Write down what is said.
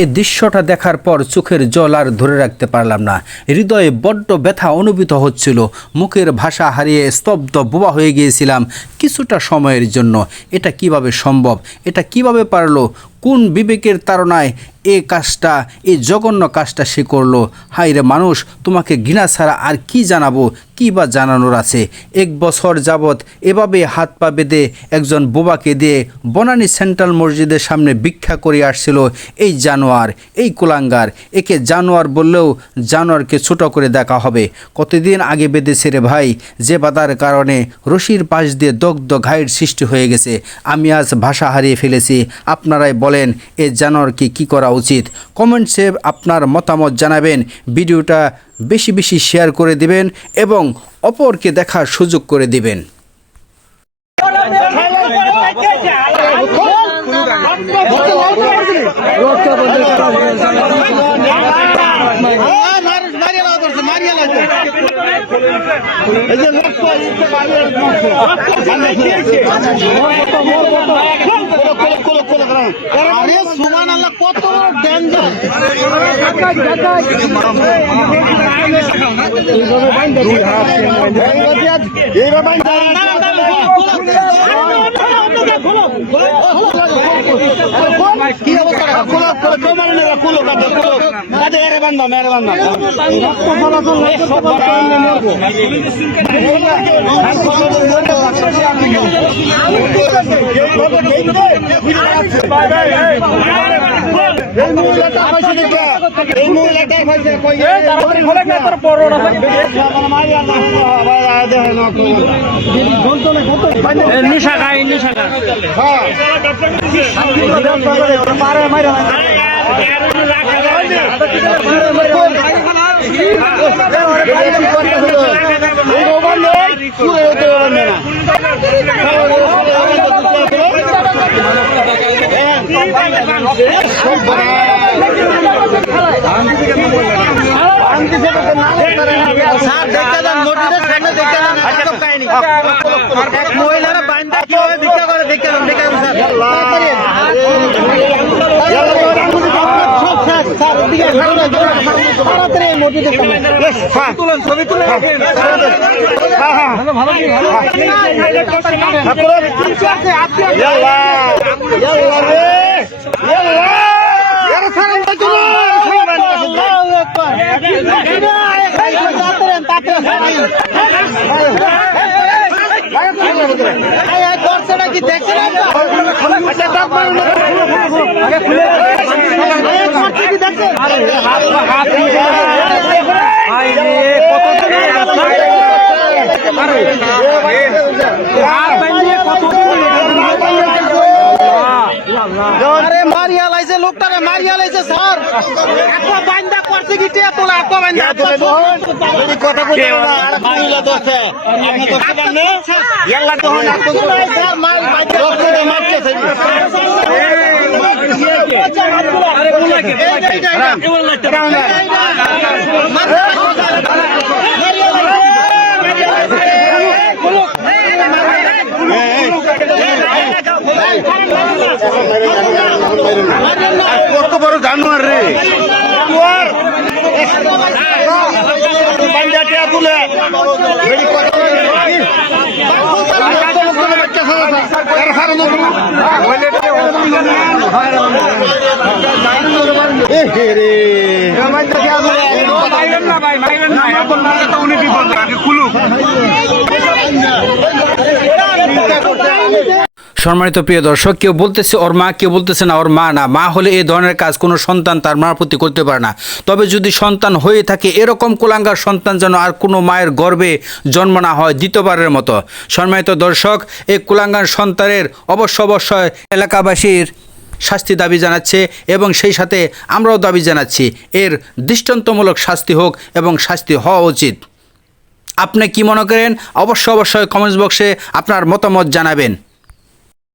এই দৃশ্যটা দেখার পর চোখের জল আর ধরে রাখতে পারলাম না। হৃদয়ে বড্ড ব্যথা অনুভূত হচ্ছিল। মুখের ভাষা হারিয়ে স্তব্ধ বোবা হয়ে গিয়েছিলাম কিছুটা সময়ের জন্য। এটা কীভাবে সম্ভব? এটা কীভাবে পারল? কোন বিবেকের তাড়নায় এ কাজটা এই জঘন্য কাজটা সে করল? হাই রে মানুষ, তোমাকে ঘৃণা ছাড়া আর কি জানাব? কি বা জানানোর আছে? এক বছর যাবৎ এভাবে হাত পা বেঁধে একজন বোবাকে দিয়ে বনানী সেন্ট্রাল মসজিদের সামনে ভিক্ষা করে আসছিল এই জানোয়ার, এই কুলাঙ্গার। একে জানোয়ার বললেও জানোয়ারকে ছোট করে দেখা হবে। কতদিন আগে বেঁধেছে রে ভাই? যে বাধার কারণে রশির পাশ দিয়ে দগ্ধ ঘায়ের সৃষ্টি হয়ে গেছে। আমি আজ ভাষা হারিয়ে ফেলেছি। আপনারাই বলেন, এ জানোয়ারকে কি করা উচিত? কমেন্টসে আপনার মতামত জানাবেন, ভিডিওটা বেশি বেশি শেয়ার করে দিবেন এবং অপরকে দেখার সুযোগ করে দিবেন। এই যে আরে সুমান আল্লাহ কত ডেঞ্জার কি অবস্থা খোলো মানে খোলো খোলো কাটে এরে বান্ধা মেরে বান্ধা এই মহিলাটা পাইছে দেখে এই মহিলাটা পাইছে কই এই তারপরে খোলে না তোর পরো না মারিয়া না ভাই আয় দেখে না কই নিশা খাই নিশা খাই হ্যাঁ মারে মারে মহিলারা বান্ধা কীভাবে ভিক্ষা করে ভিক্ষা দেন ভিক্ষা দেন তুলেন ছবি তুলে স্যার এত বান্দা করছে কি টিয়া তোলা এত বান্দা যদি কথা কইতে না আর মহিলা দোষে আপনি দোষে জানেন ইয়াল্লা তো হন আপনি স্যার মার দোষে মারতেছে আরে বলা কি কত বড় জানোয়ার রে পাঞ্জাটিয়া তুলে। মাইরেন না ভাই মাইরেন না এখন উনি বিপদ। আগে খুলুক। সম্মানিত প্রিয় দর্শক, কেউ বলতেছে ওর মা, কেউ বলতেছে না ওর মা না। মা হলে এই ধরনের কাজ কোনো সন্তান তার মার প্রতি করতে পারে না। তবে যদি সন্তান হয়ে থাকে, এরকম কুলাঙ্গার সন্তান যেন আর কোনো মায়ের গর্ভে জন্ম না হয় দ্বিতীয়বারের মতো। সম্মানিত দর্শক এই কুলাঙ্গার সন্তানের অবশ্য অবশ্যই এলাকাবাসীর শাস্তি দাবি জানাচ্ছে এবং সেই সাথে আমরাও দাবি জানাচ্ছি, এর দৃষ্টান্তমূলক শাস্তি হোক এবং শাস্তি হওয়া উচিত। আপনি কি মনে করেন? অবশ্য অবশ্যই কমেন্টস বক্সে আপনার মতামত জানাবেন।